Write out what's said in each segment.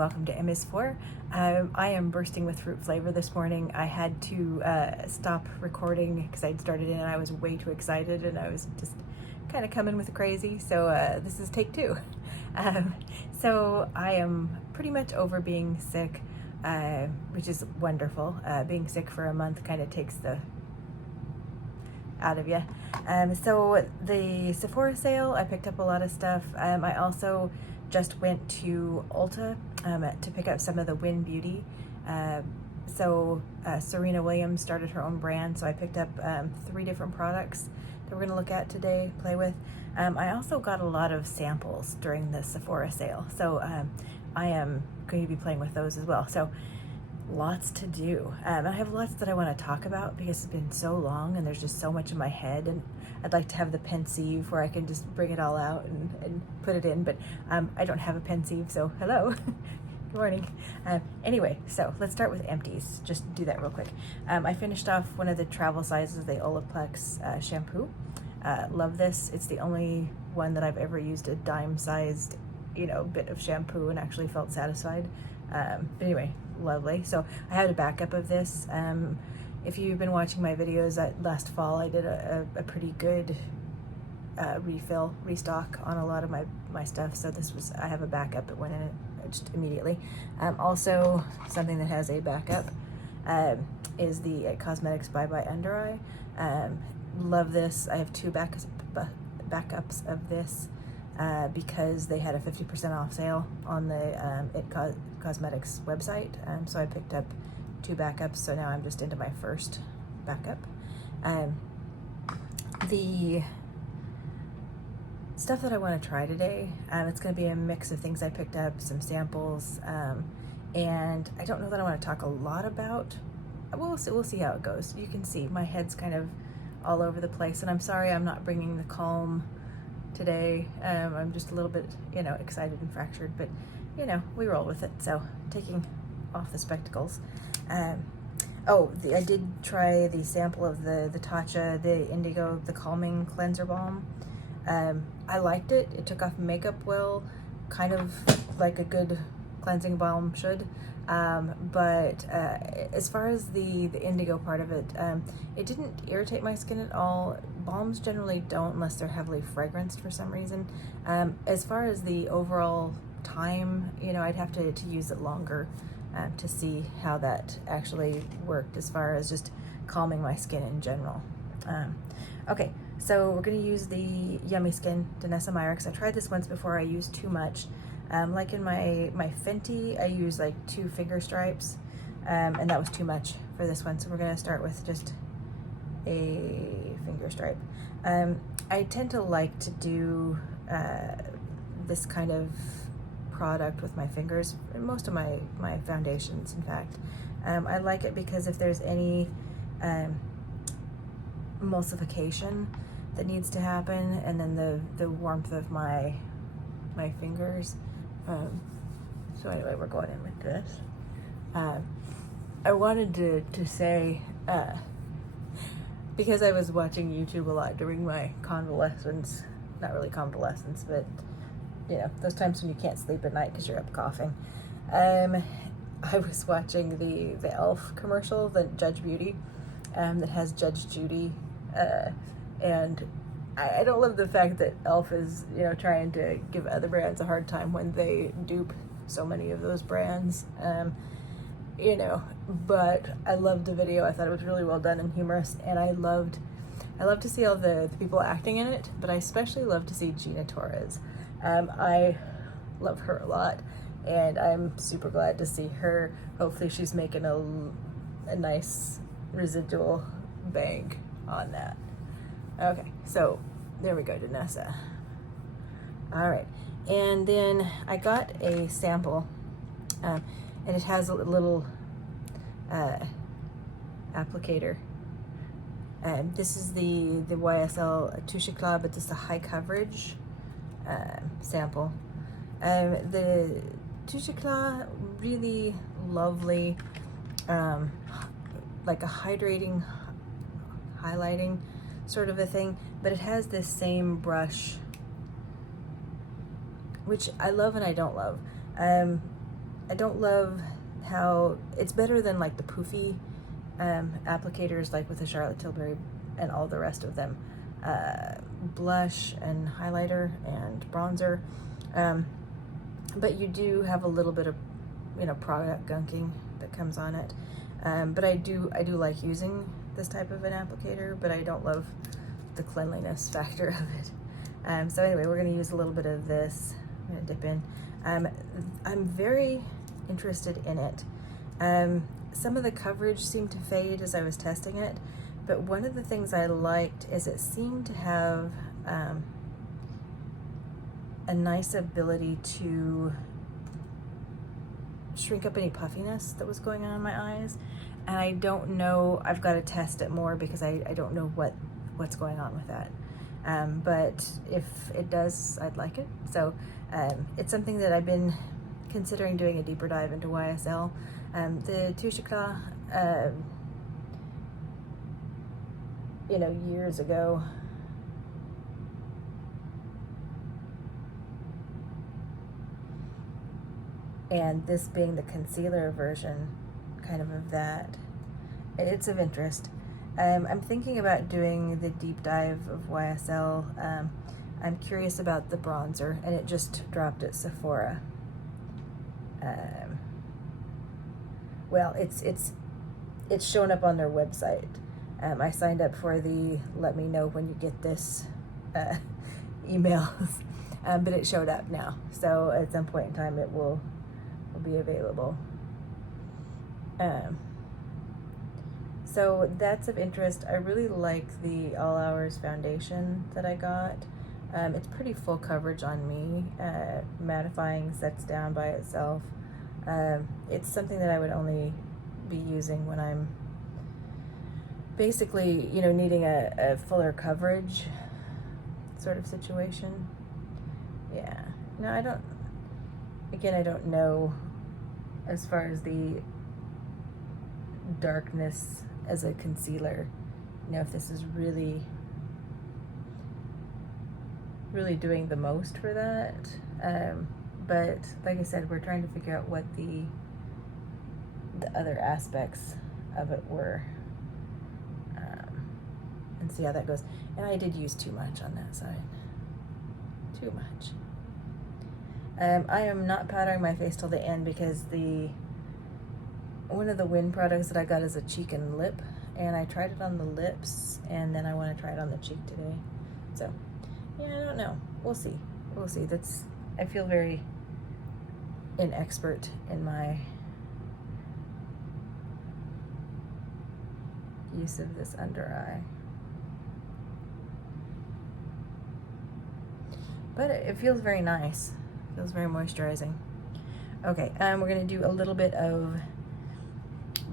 welcome to MS4. I am bursting with fruit flavor this morning. I had to stop recording because I'd started in and I was way too excited and I was just kind of coming with crazy. So this is take two. So I am pretty much over being sick, which is wonderful. Being sick for a month kind of takes the out of you. So the Sephora sale, I picked up a lot of stuff. I also just went to Ulta to pick up some of the Win Beauty. Serena Williams started her own brand, so I picked up 3 different products that we're going to look at today, play with. I also got a lot of samples during the Sephora sale, so I am going to be playing with those as well. So lots to do. I have lots that I want to talk about because it's been so long and there's just so much in my head, and I'd like to have the pensieve where I can just bring it all out and put it in, but I don't have a pensieve, so hello. Good morning. Anyway, so let's start with empties. Just do that real quick. I finished off one of the travel sizes, the Olaplex shampoo. Love this. It's the only one that I've ever used a dime-sized, bit of shampoo and actually felt satisfied. But anyway, lovely. So I had a backup of this. If you've been watching my videos, last fall I did a pretty good restock on a lot of my stuff. So I have a backup that went in it just immediately. Also, something that has a backup is the It Cosmetics Bye Bye Under Eye. Love this. I have 2 backups of this because they had a 50% off sale on the It Cosmetics website. So I picked up 2 backups, so now I'm just into my first backup. The stuff that I want to try today, it's going to be a mix of things I picked up, some samples, and I don't know that I want to talk a lot about. We'll see how it goes. You can see my head's kind of all over the place, and I'm sorry I'm not bringing the calm today. I'm just a little bit, excited and fractured, but we roll with it. So taking off the spectacles. I did try the sample of the Touche, the Indigo, the Calming Cleanser Balm. I liked it. It took off makeup well, kind of like a good cleansing balm should. But as far as the indigo part of it, it didn't irritate my skin at all. Balms generally don't unless they're heavily fragranced for some reason. As far as the overall time, I'd have to use it longer to see how that actually worked as far as just calming my skin in general. Okay, so we're going to use the Yummy Skin Danessa Myricks. I tried this once before. I used too much. Like in my Fenty, I used like 2 finger stripes, and that was too much for this one. So we're going to start with just a finger stripe. I tend to like to do this kind of product with my fingers, most of my foundations, in fact. I like it because if there's any emulsification that needs to happen, and then the warmth of my fingers. So anyway, we're going in with this. I wanted to say, because I was watching YouTube a lot during my convalescence, not really convalescence, but those times when you can't sleep at night because you're up coughing. I was watching the e.l.f. commercial, the Judge Beauty, that has Judge Judy, and I don't love the fact that e.l.f. is, trying to give other brands a hard time when they dupe so many of those brands, but I loved the video. I thought it was really well done and humorous, and I love to see all the people acting in it, but I especially love to see Gina Torres. I love her a lot, and I'm super glad to see her. Hopefully she's making a nice residual bank on that. Okay, so there we go, Danessa. All right, and then I got a sample, and it has a little applicator. This is the YSL Touche Eclat, but this is a high coverage sample. The Touche Eclat, really lovely, like a hydrating, highlighting sort of a thing, but it has this same brush, which I love and I don't love. I don't love how it's better than like the poofy applicators like with the Charlotte Tilbury and all the rest of them. Blush and highlighter and bronzer. But you do have a little bit of, you know, product gunking that comes on it. But I do like using this type of an applicator, but I don't love the cleanliness factor of it. So anyway, we're gonna use a little bit of this. I'm gonna dip in. I'm very interested in it. Some of the coverage seemed to fade as I was testing it, but one of the things I liked is it seemed to have a nice ability to shrink up any puffiness that was going on in my eyes. And I don't know, I've got to test it more because I don't know what's going on with that. But if it does, I'd like it. So it's something that I've been considering doing a deeper dive into YSL. The Touche Eclat, you know, years ago, and this being the concealer version kind of that, it's of interest. I'm thinking about doing the deep dive of YSL. I'm curious about the bronzer, and it just dropped at Sephora. Well, it's shown up on their website. I signed up for the let me know when you get this emails, but it showed up now. So at some point in time it will be available. So that's of interest. I really like the All Hours foundation that I got. It's pretty full coverage on me. Mattifying, sets down by itself. It's something that I would only be using when I'm basically, you know, needing a fuller coverage sort of situation. Yeah. No, I don't know as far as the darkness as a concealer, you know, if this is really doing the most for that. But like I said, we're trying to figure out what the other aspects of it were, and see how that goes. And I did use too much on that side. Too much. I am not powdering my face till the end because one of the Win products that I got is a cheek and lip, and I tried it on the lips, and then I want to try it on the cheek today. So, yeah, I don't know. We'll see. We'll see. I feel very inexpert in my use of this under eye. But it feels very nice. It feels very moisturizing. Okay, we're going to do a little bit of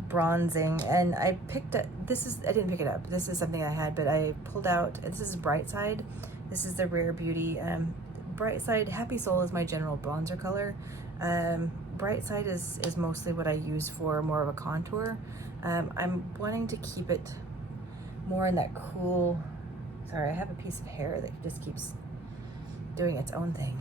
bronzing, and I picked up, I didn't pick it up, this is something I had, but I pulled out, this is Bright Side. This is the Rare Beauty. Bright Side, Happy Soul is my general bronzer color. Bright Side is mostly what I use for more of a contour. I'm wanting to keep it more in that cool, sorry, I have a piece of hair that just keeps doing its own thing.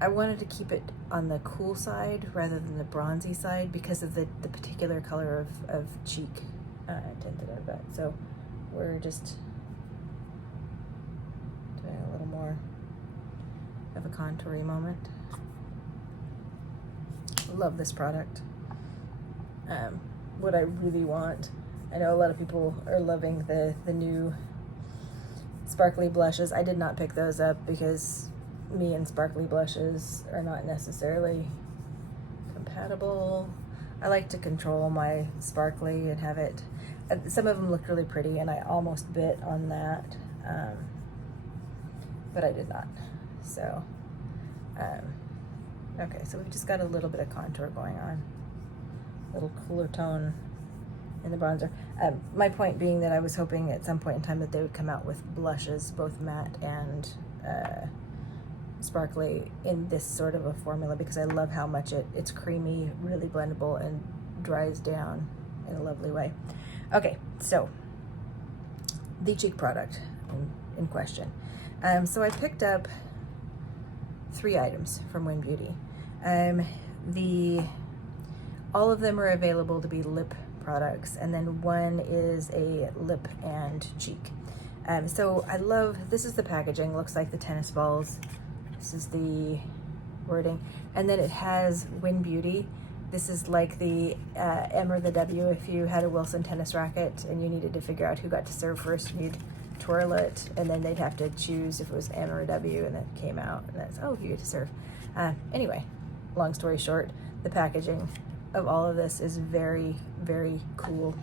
I wanted to keep it on the cool side rather than the bronzy side because of the particular color of cheek tint that I've got. So we're just doing a little more of a contoury moment. Love this product. What I really want, I know a lot of people are loving the new sparkly blushes. I did not pick those up because me and sparkly blushes are not necessarily compatible. I like to control my sparkly and have it, some of them look really pretty and I almost bit on that, but I did not. So, okay, so we've just got a little bit of contour going on, a little cooler tone in the bronzer. My point being that I was hoping at some point in time that they would come out with blushes, both matte and sparkly, in this sort of a formula because I love how much it's creamy, really blendable, and dries down in a lovely way. Okay, so the cheek product in question. So I picked up 3 items from Win Beauty. all of them are available to be lip products, and then one is a lip and cheek. So I love, this is the packaging, looks like the tennis balls. This is the wording, and then it has Win Beauty. This is like the M or the W. If you had a Wilson tennis racket and you needed to figure out who got to serve first, you'd twirl it, and then they'd have to choose if it was M or W, and then it came out, and that's, oh, you get to serve. Anyway, long story short, the packaging of all of this is very, very cool.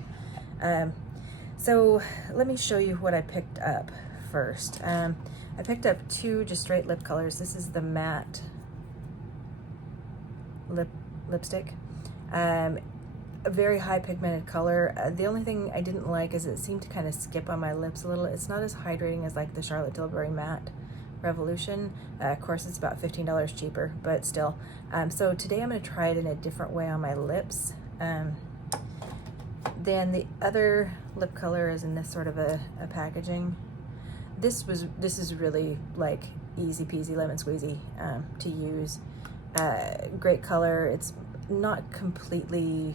So let me show you what I picked up first. I picked up two just straight lip colors. This is the matte lipstick. A very high pigmented color. The only thing I didn't like is it seemed to kind of skip on my lips a little. It's not as hydrating as like the Charlotte Tilbury Matte Revolution. Of course, it's about $15 cheaper, but still. So today I'm going to try it in a different way on my lips. Then the other lip color is in this sort of a packaging. This is really like easy peasy lemon squeezy to use. Great color. It's not completely,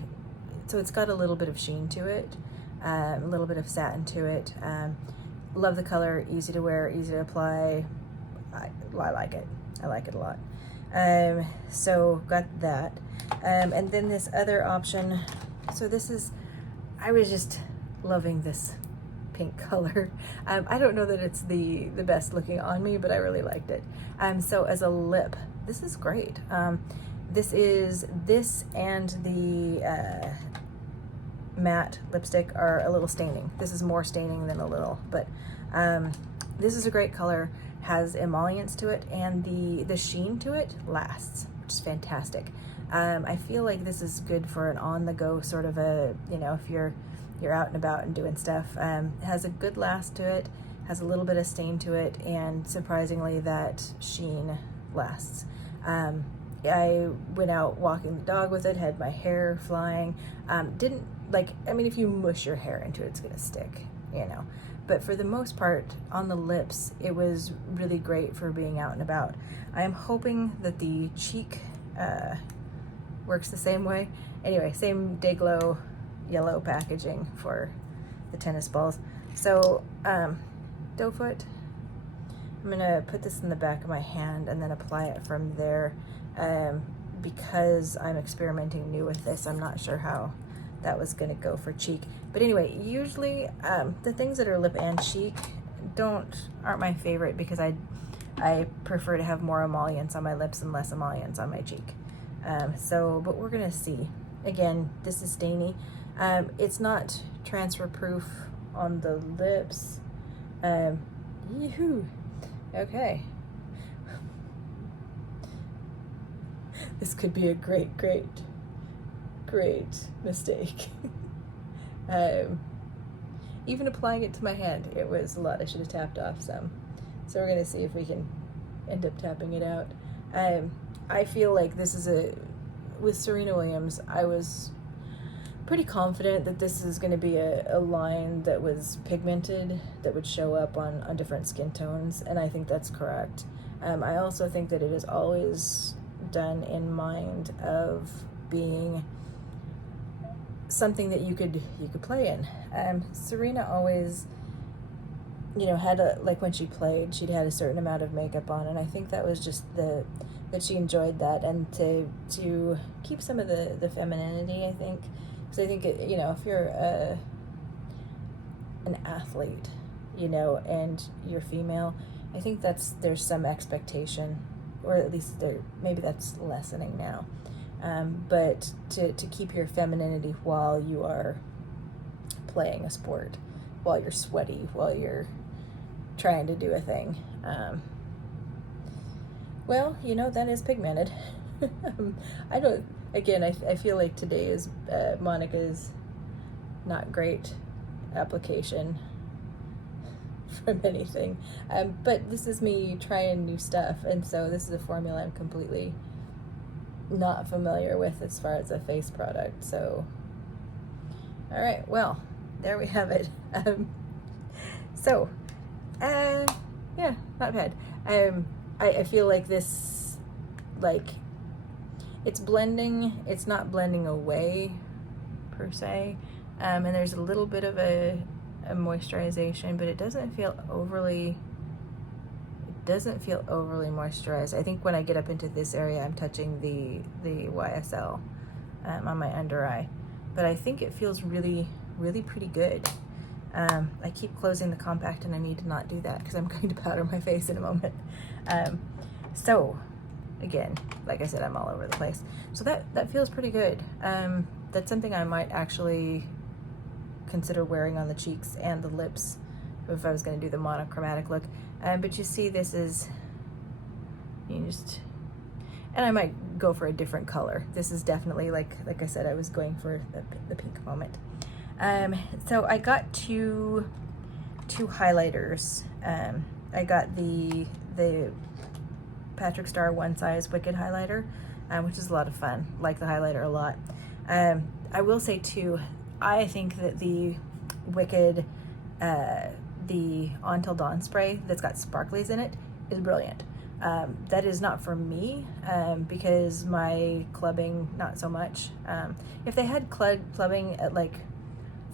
so it's got a little bit of sheen to it, a little bit of satin to it. Love the color, easy to wear, easy to apply. I like it. I like it a lot. So got that. And then this other option, so this is, I was just loving this pink color. I don't know that it's the best looking on me, but I really liked it. So as a lip, this is great. This and the matte lipstick are a little staining. This is more staining than a little, but this is a great color, has emollients to it, and the sheen to it lasts, which is fantastic. I feel like this is good for an on-the-go sort of a, you know, if you're out and about and doing stuff. It has a good last to it, has a little bit of stain to it, and surprisingly that sheen lasts. I went out walking the dog with it, had my hair flying. Didn't like, I mean, if you mush your hair into it, it's gonna stick, you know. But for the most part, on the lips, it was really great for being out and about. I am hoping that the cheek works the same way. Anyway, same Day Glow yellow packaging for the tennis balls. So, doe foot, I'm gonna put this in the back of my hand and then apply it from there. Because I'm experimenting new with this, I'm not sure how that was gonna go for cheek. But anyway, usually the things that are lip and cheek aren't my favorite, because I prefer to have more emollients on my lips and less emollients on my cheek. But we're gonna see. Again, this is stainy. It's not transfer proof on the lips. Yoo-hoo. Okay. This could be a great mistake. Even applying it to my hand, it was a lot. I should have tapped off some. So we're gonna see if we can end up tapping it out. I feel like this is with Serena Williams, I was pretty confident that this is gonna be a line that was pigmented, that would show up on different skin tones, and I think that's correct. I also think that it is always done in mind of being something that you could play in. Serena always, you know, had like when she played, she'd had a certain amount of makeup on, and I think that was just that she enjoyed that, and to keep some of the femininity, I think, because I think you know, if you're an athlete, you know, and you're female, I think there's some expectation, or at least maybe that's lessening now. But to keep your femininity while you are playing a sport, while you're sweaty, while you're trying to do a thing. Well, you know, that is pigmented. I feel like today is Monica's not great application from anything. But this is me trying new stuff, and so this is a formula I'm completely not familiar with as far as a face product. So, all right, well, there we have it. Yeah, not bad. I feel like this, like, it's blending, it's not blending away per se, and there's a little bit of a moisturization, but it doesn't feel overly moisturized. I think when I get up into this area, I'm touching the YSL on my under eye, but I think it feels really pretty good. I keep closing the compact, and I need to not do that because I'm going to powder my face in a moment. So again, like I said, I'm all over the place. So that feels pretty good. That's something I might actually consider wearing on the cheeks and the lips if I was going to do the monochromatic look. But you see, this is, and I might go for a different color. This is definitely, like I said, I was going for the pink moment. So I got two highlighters. I got the Patrick Star One Size Wicked highlighter, which is a lot of fun. Like the highlighter a lot. I will say too, I think that the Wicked, the Until Dawn spray that's got sparklies in it is brilliant. That is not for me, because my clubbing, not so much. If they had clubbing at like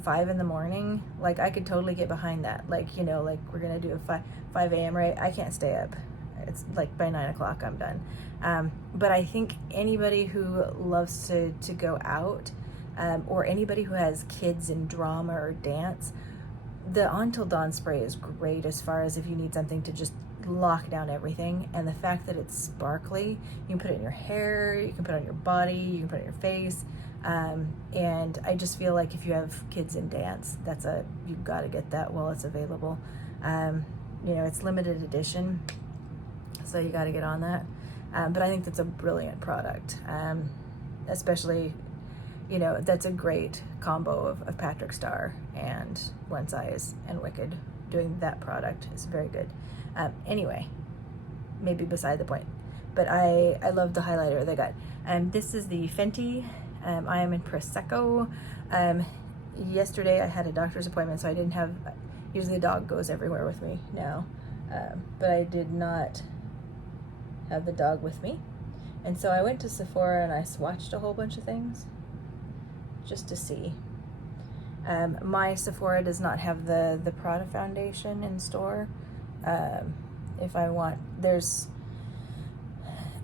5 in the morning, like I could totally get behind that. Like, you know, like we're gonna do a 5 a.m. right? I can't stay up. It's like by 9 o'clock I'm done. But I think anybody who loves to go out, or anybody who has kids in drama or dance, the Until Dawn spray is great as far as if you need something to just lock down everything. And the fact that it's sparkly, you can put it in your hair, you can put it on your body, you can put it in your face. And I just feel like if you have kids in dance, you've got to get that while it's available. You know, it's limited edition, so you got to get on that. But I think that's a brilliant product, especially, you know, that's a great combo of Patrick Star and One Size and Wicked. Doing that product is very good. Anyway, maybe beside the point, but I love the highlighter they got. This is the Fenty. I am in Prosecco. Yesterday I had a doctor's appointment, so I didn't have, usually the dog goes everywhere with me now, but I did not have the dog with me. And so I went to Sephora and I swatched a whole bunch of things just to see. My Sephora does not have the Prada foundation in store. If I want, there's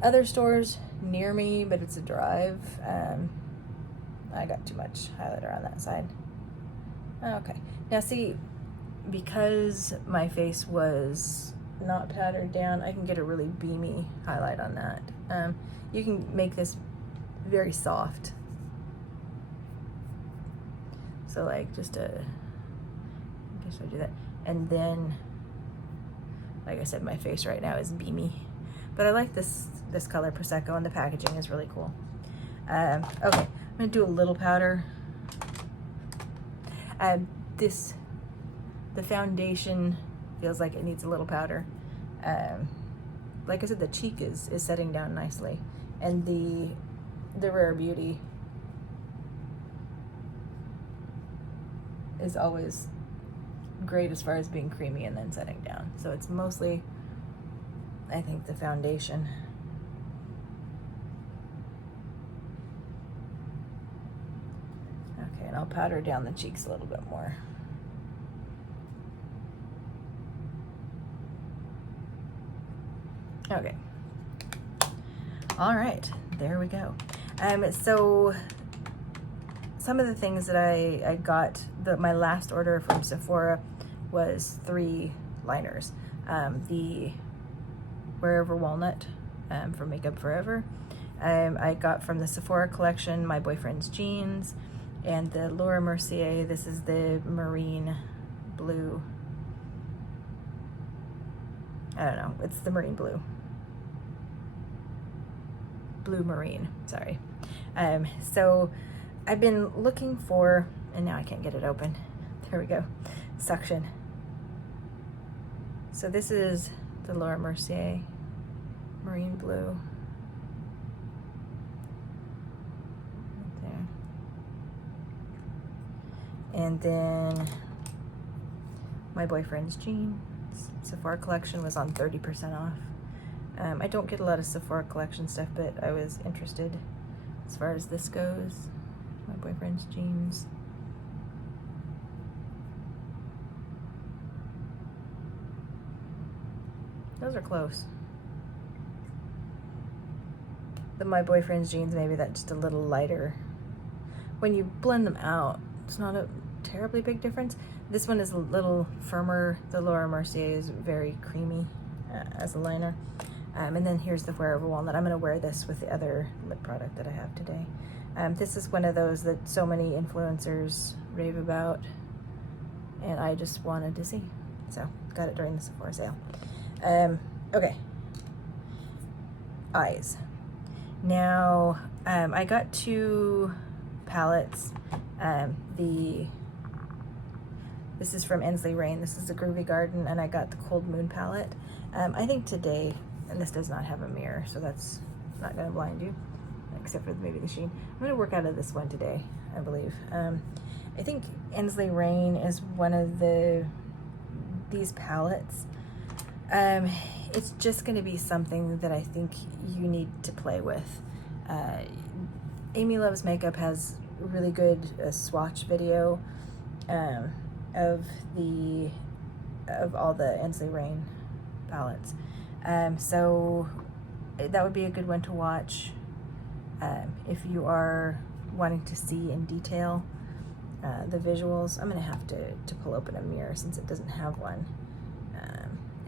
other stores near me, but it's a drive. I got too much highlighter on that side. Okay, now see, because my face was not powdered down, I can get a really beamy highlight on that. You can make this very soft. So like just I guess I do that. And then, like I said, my face right now is beamy. But I like this color Prosecco, and the packaging is really cool. Okay, I'm gonna do a little powder. The foundation feels like it needs a little powder. Like I said, the cheek is setting down nicely, and the Rare Beauty is always great as far as being creamy and then setting down. So it's mostly, I think, the foundation. Okay, and I'll powder down the cheeks a little bit more. Okay. All right, there we go. So some of the things that I got, my last order from Sephora was 3 liners. The Wherever Walnut from Makeup Forever. I got from the Sephora collection My Boyfriend's Jeans, and the Laura Mercier, this is the marine blue. I don't know, it's the marine blue. Blue marine, sorry. So I've been looking for, and now I can't get it open. There we go, suction. So this is the Laura Mercier marine blue. Right there. And then My Boyfriend's Jeans. Sephora collection was on 30% off. I don't get a lot of Sephora collection stuff, but I was interested as far as this goes. My boyfriend's jeans. Those are close. My boyfriend's jeans, maybe that's just a little lighter. When you blend them out, it's not a terribly big difference. This one is a little firmer. The Laura Mercier is very creamy as a liner. And then here's the Wearable Walnut. I'm gonna wear this with the other lip product that I have today. This is one of those that so many influencers rave about, and I just wanted to see. So, got it during the Sephora sale. Okay. Eyes. Now, I got 2 palettes. This is from Ensley Rain. This is the Groovy Garden, and I got the Cold Moon palette. I think today, and this does not have a mirror, so that's not gonna blind you, except for maybe the sheen. I'm gonna work out of this one today, I believe. I think Ensley Rain is one of these palettes. It's just gonna be something that I think you need to play with. Amy Loves Makeup has a really good swatch video of all the Ensley Rain palettes. So that would be a good one to watch if you are wanting to see in detail the visuals. I'm gonna have to pull open a mirror since it doesn't have one,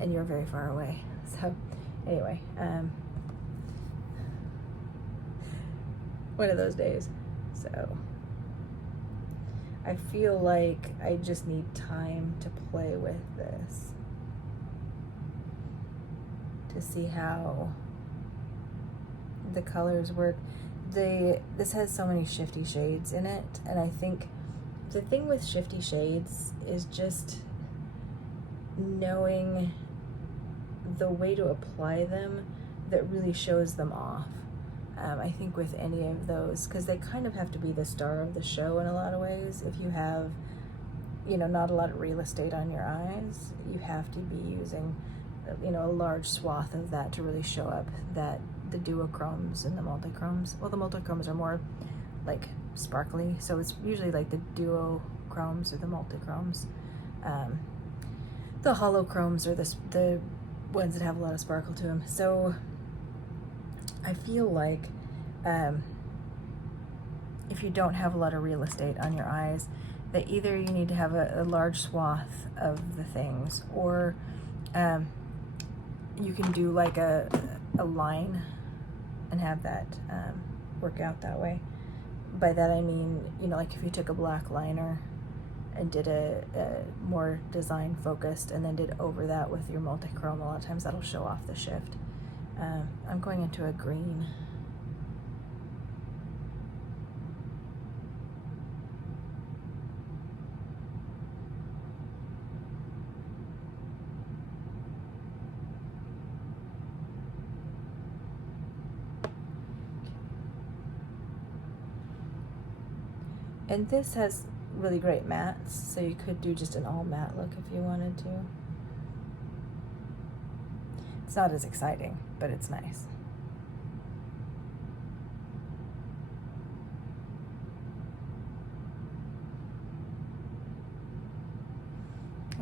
and you're very far away. So anyway, one of those days. So I feel like I just need time to play with this to see how the colors work. This has so many shifty shades in it, and I think the thing with shifty shades is just knowing the way to apply them that really shows them off. I think with any of those, because they kind of have to be the star of the show in a lot of ways. If you have, not a lot of real estate on your eyes, you have to be using, a large swath of that to really show up the duochromes and the multichromes. Well, the multichromes are more like sparkly, so it's usually like the duochromes or the multichromes. The holochromes are the ones that have a lot of sparkle to them. So I feel like if you don't have a lot of real estate on your eyes, that either you need to have a large swath of the things, or you can do like a line and have that work out that way. By that I mean, like if you took a black liner and did a more design focused and then did over that with your multichrome, a lot of times that'll show off the shift. I'm going into a green. And this has really great mattes, so you could do just an all matte look if you wanted to. It's not as exciting, but it's nice.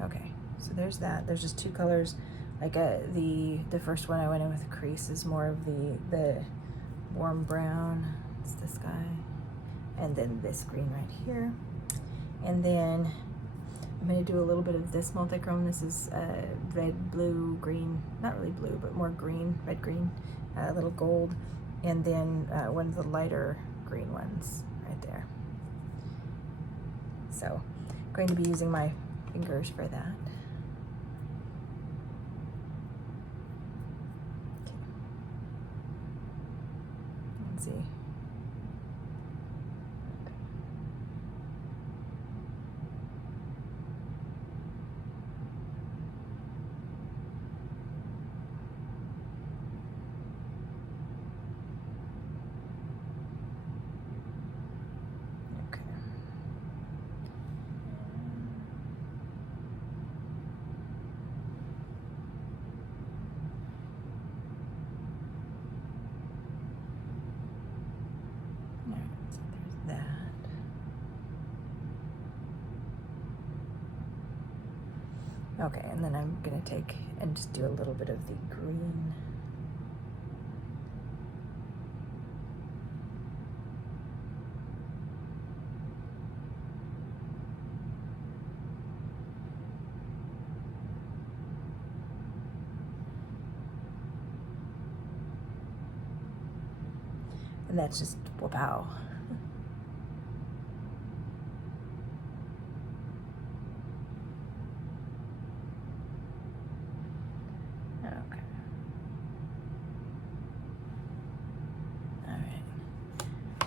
Okay, so there's that. There's just 2 colors. Like the first one I went in with a crease is more of the warm brown. It's this guy. And then this green right here. And then I'm going to do a little bit of this multichrome. This is red, blue, green, not really blue, but more green, red, green, a little gold. And then one of the lighter green ones right there. So I'm going to be using my fingers for that. Okay. Let's see. Okay, and then I'm gonna take and just do a little bit of the green. And that's just, wow. Okay. All right.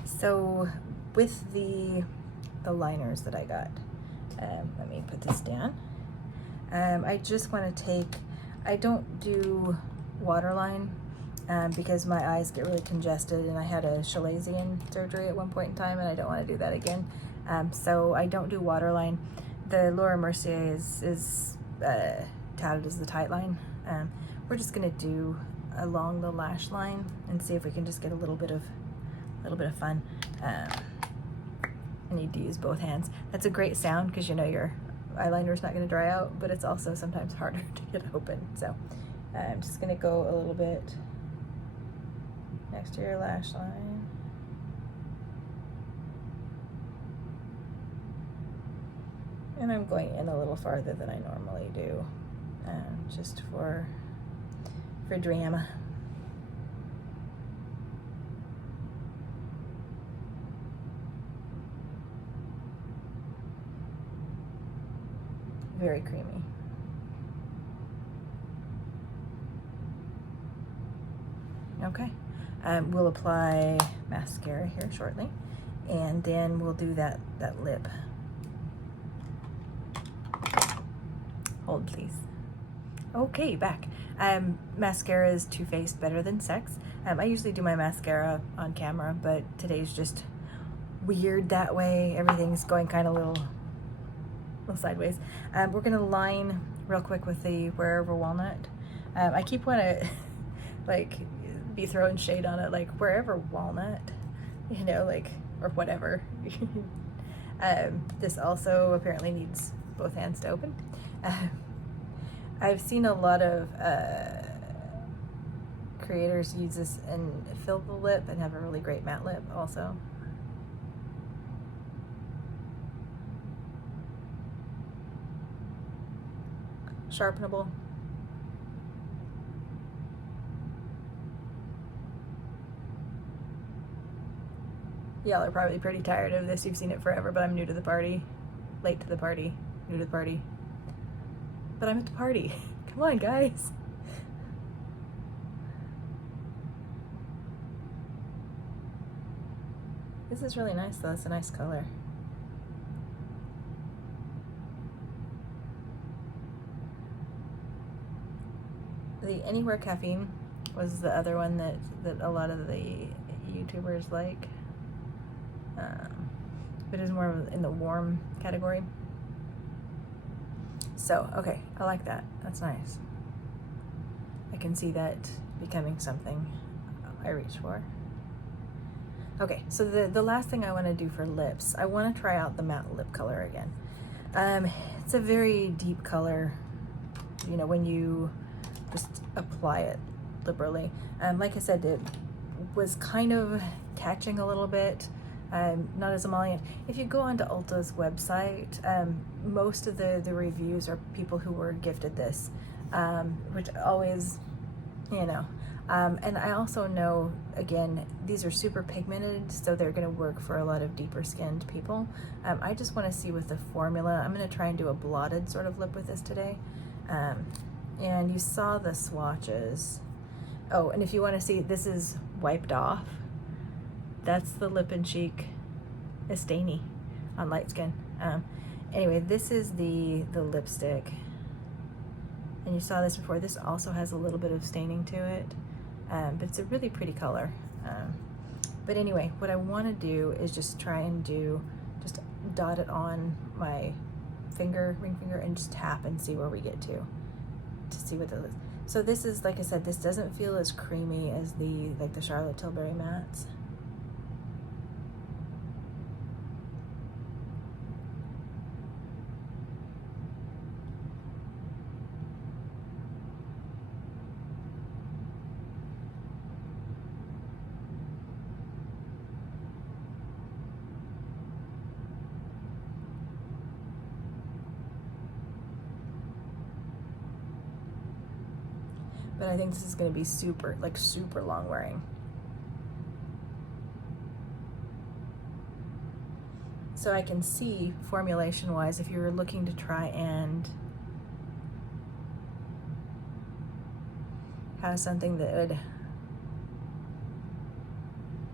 So with the liners that I got, let me put this down. I just want to take, I don't do waterline because my eyes get really congested, and I had a chalazion surgery at one point in time, and I don't want to do that again. So I don't do waterline. The Laura Mercier is touted as the tight line. We're just gonna do along the lash line and see if we can just get a little bit of fun. I need to use both hands. That's a great sound because you know your eyeliner is not going to dry out, but it's also sometimes harder to get open. So I'm just going to go a little bit next to your lash line. And I'm going in a little farther than I normally do, just for drama. Very creamy. Okay, we'll apply mascara here shortly, and then we'll do that lip. Hold please. Okay, back. Mascara is Too Faced Better Than Sex. I usually do my mascara on camera, but today's just weird that way. Everything's going kind of little sideways. We're gonna line real quick with the Wherever Walnut. I keep wanna like be throwing shade on it, like Wherever Walnut, you know, like, or whatever. This also apparently needs both hands to open. I've seen a lot of creators use this and fill the lip and have a really great matte lip also. Sharpenable. Y'all are probably pretty tired of this. You've seen it forever, but I'm new to the party. Late to the party. New to the party. But I'm at the party. Come on, guys. This is really nice, though. It's a nice color. The Anywhere Caffeine was the other one that a lot of the YouTubers like. But it's more in the warm category. So, okay, I like that. That's nice. I can see that becoming something I reach for. Okay, so the last thing I want to do for lips, I want to try out the matte lip color again. It's a very deep color, you know, when you just apply it liberally. Like I said, it was kind of catching a little bit. Not as emollient. If you go onto Ulta's website, most of the reviews are people who were gifted this, which always, you know. And I also know, again, these are super pigmented, so they're going to work for a lot of deeper skinned people. I just want to see with the formula. I'm going to try and do a blotted sort of lip with this today. And you saw the swatches. Oh, and if you want to see, this is wiped off. That's the Lip and Cheek Estany on light skin. Anyway, this is the lipstick. And you saw this before. This also has a little bit of staining to it. But it's a really pretty color. But anyway, what I want to do is just try and just dot it on my ring finger, and just tap and see where we get to see what the. So this is, like I said, this doesn't feel as creamy as the Charlotte Tilbury mattes. but I think this is going to be super, like super long wearing. So I can see formulation wise, if you're looking to try and have something that would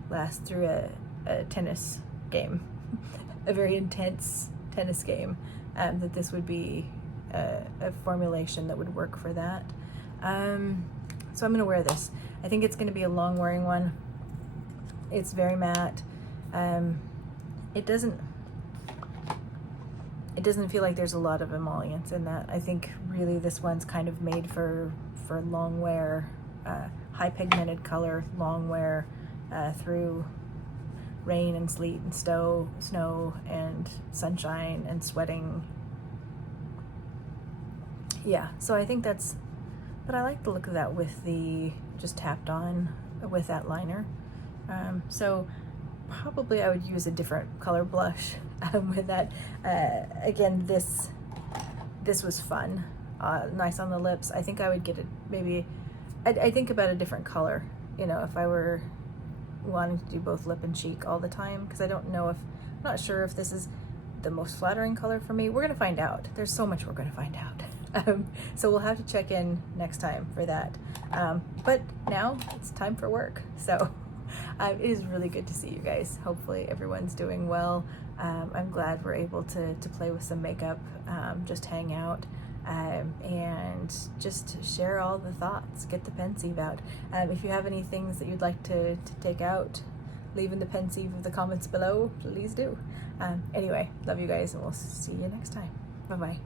last through a tennis game, a very intense tennis game, that this would be a formulation that would work for that. So I'm gonna wear this. I think it's gonna be a long wearing one. It's very matte. It doesn't feel like there's a lot of emollients in that. I think really this one's kind of made for long wear, high pigmented color, long wear through rain and sleet and snow and sunshine and sweating. Yeah, so I think that's, but I like the look of that with the just tapped on with that liner. So probably I would use a different color blush with that. Again, this was fun, nice on the lips. I think I would get it maybe, I think about a different color, you know, if I were wanting to do both lip and cheek all the time, because I don't know if, I'm not sure if this is the most flattering color for me. We're gonna find out. There's so much we're gonna find out. So we'll have to check in next time for that. But now it's time for work. So it is really good to see you guys. Hopefully everyone's doing well. I'm glad we're able to play with some makeup, just hang out, and just share all the thoughts, get the pensieve out. If you have any things that you'd like to take out, leave in the pensieve of the comments below, please do. Anyway, love you guys, and we'll see you next time. Bye-bye.